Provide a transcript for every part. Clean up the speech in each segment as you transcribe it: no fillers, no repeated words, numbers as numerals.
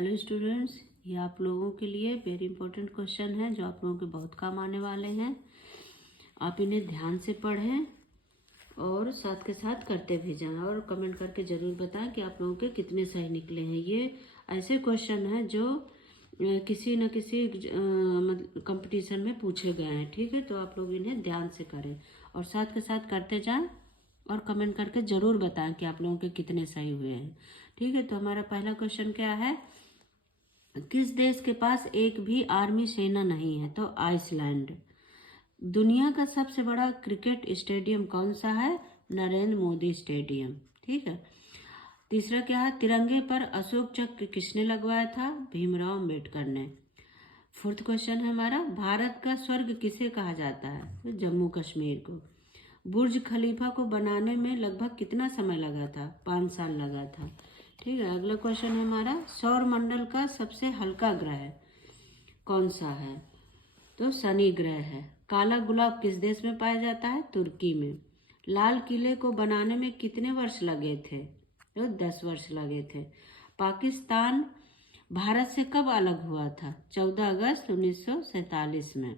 Hello students, ये आप लोगों के लिए वेरी इंपॉर्टेंट क्वेश्चन है जो आप लोगों के बहुत काम आने वाले हैं। आप इन्हें ध्यान से पढ़ें और साथ के साथ करते भी जाएं और कमेंट करके ज़रूर बताएं कि आप लोगों के कितने सही निकले हैं। ये ऐसे क्वेश्चन हैं जो किसी न किसी मतलब कंपटीशन में पूछे गए हैं। ठीक है, तो आप लोग इन्हें ध्यान से करें और साथ के साथ करते जाएं और कमेंट करके ज़रूर बताएं कि आप लोगों के कितने सही हुए हैं। ठीक है, तो हमारा पहला क्वेश्चन क्या है? किस देश के पास एक भी आर्मी सेना नहीं है? तो आइसलैंड। दुनिया का सबसे बड़ा क्रिकेट स्टेडियम कौन सा है? नरेंद्र मोदी स्टेडियम। ठीक है। तीसरा क्या है? तिरंगे पर अशोक चक्र किसने लगवाया था? भीमराव अम्बेडकर ने। फोर्थ क्वेश्चन है हमारा, भारत का स्वर्ग किसे कहा जाता है? तो जम्मू कश्मीर को। बुर्ज खलीफा को बनाने में लगभग कितना समय लगा था? 5 साल लगा था। ठीक है, अगला क्वेश्चन है हमारा, सौर मंडल का सबसे हल्का ग्रह कौन सा है? तो शनि ग्रह है। काला गुलाब किस देश में पाया जाता है? तुर्की में। लाल किले को बनाने में कितने वर्ष लगे थे? तो 10 वर्ष लगे थे। पाकिस्तान भारत से कब अलग हुआ था? 14 अगस्त 1947 में।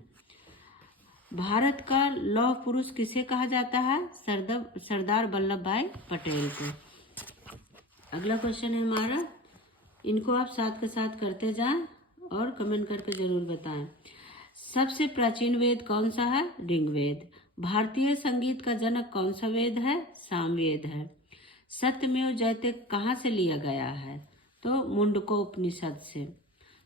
भारत का लौह पुरुष किसे कहा जाता है? सरदार वल्लभ भाई पटेल को। अगला क्वेश्चन है हमारा, इनको आप साथ के साथ करते जाएं और कमेंट करके जरूर बताएं। सबसे प्राचीन वेद कौन सा है? ऋग्वेद। भारतीय संगीत का जनक कौन सा वेद है? सामवेद है। सत्यमेव जयते कहाँ से लिया गया है? तो मुंडकोपनिषद से।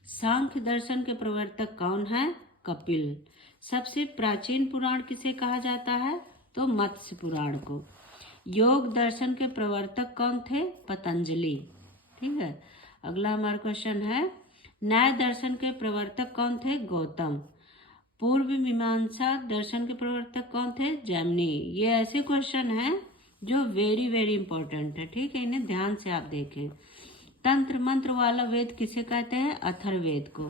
सांख्य दर्शन के प्रवर्तक कौन है? कपिल। सबसे प्राचीन पुराण किसे कहा जाता है? तो मत्स्य पुराण को। योग दर्शन के प्रवर्तक कौन थे? पतंजलि। ठीक है, अगला हमारा क्वेश्चन है, न्याय दर्शन के प्रवर्तक कौन थे? गौतम। पूर्व मीमांसा दर्शन के प्रवर्तक कौन थे? जैमिनी। ये ऐसे क्वेश्चन हैं जो वेरी वेरी इंपॉर्टेंट है। ठीक है, इन्हें ध्यान से आप देखें। तंत्र मंत्र वाला वेद किसे कहते हैं? अथर्ववेद को।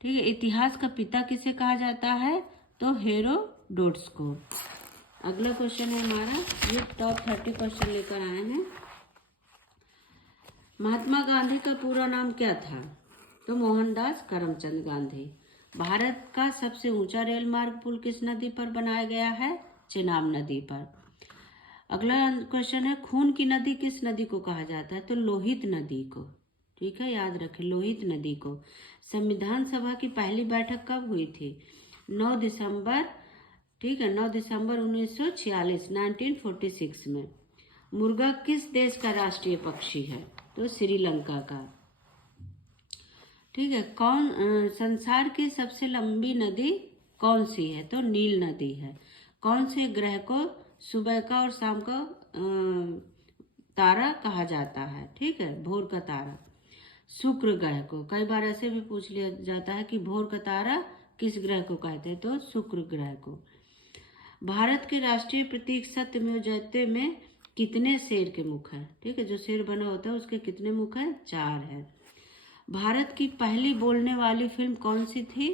ठीक है, इतिहास का पिता किसे कहा जाता है? तो हेरोडोटस को। अगला क्वेश्चन है हमारा, ये टॉप 30 क्वेश्चन लेकर आए हैं। महात्मा गांधी का पूरा नाम क्या था? तो मोहनदास करमचंद गांधी। भारत का सबसे ऊंचा रेल मार्ग पुल किस नदी पर बनाया गया है? चेनाब नदी पर। अगला क्वेश्चन है, खून की नदी किस नदी को कहा जाता है? तो लोहित नदी को। ठीक है, याद रखें, लोहित नदी को। संविधान सभा की पहली बैठक कब हुई थी? 9 दिसंबर। ठीक है, 9 दिसंबर 1946 1946 में। मुर्गा किस देश का राष्ट्रीय पक्षी है? तो श्रीलंका का। ठीक है, संसार की सबसे लंबी नदी कौन सी है? तो नील नदी है। कौन से ग्रह को सुबह का और शाम का तारा कहा जाता है? ठीक है, भोर का तारा। शुक्र ग्रह को। कई बार ऐसे भी पूछ लिया जाता है कि भोर का तारा किस ग्रह को कहते हैं? तो शुक्र ग्रह को। भारत के राष्ट्रीय प्रतीक सत्यमेव जयते में कितने शेर के मुख हैं? ठीक है, जो शेर बना होता है उसके कितने मुख हैं? 4 है। भारत की पहली बोलने वाली फिल्म कौन सी थी?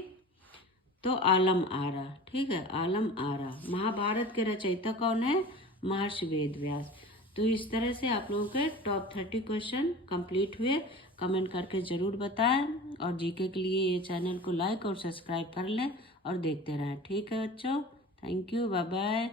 तो आलम आरा। ठीक है, आलम आरा। महाभारत के रचयिता कौन है? महर्षि वेद व्यास। तो इस तरह से आप लोगों के टॉप 30 क्वेश्चन कंप्लीट हुए। कमेंट करके जरूर बताएं और जीके के लिए ये चैनल को लाइक और सब्सक्राइब कर लें और देखते रहें। ठीक है बच्चों, थैंक यू, बाय बाय।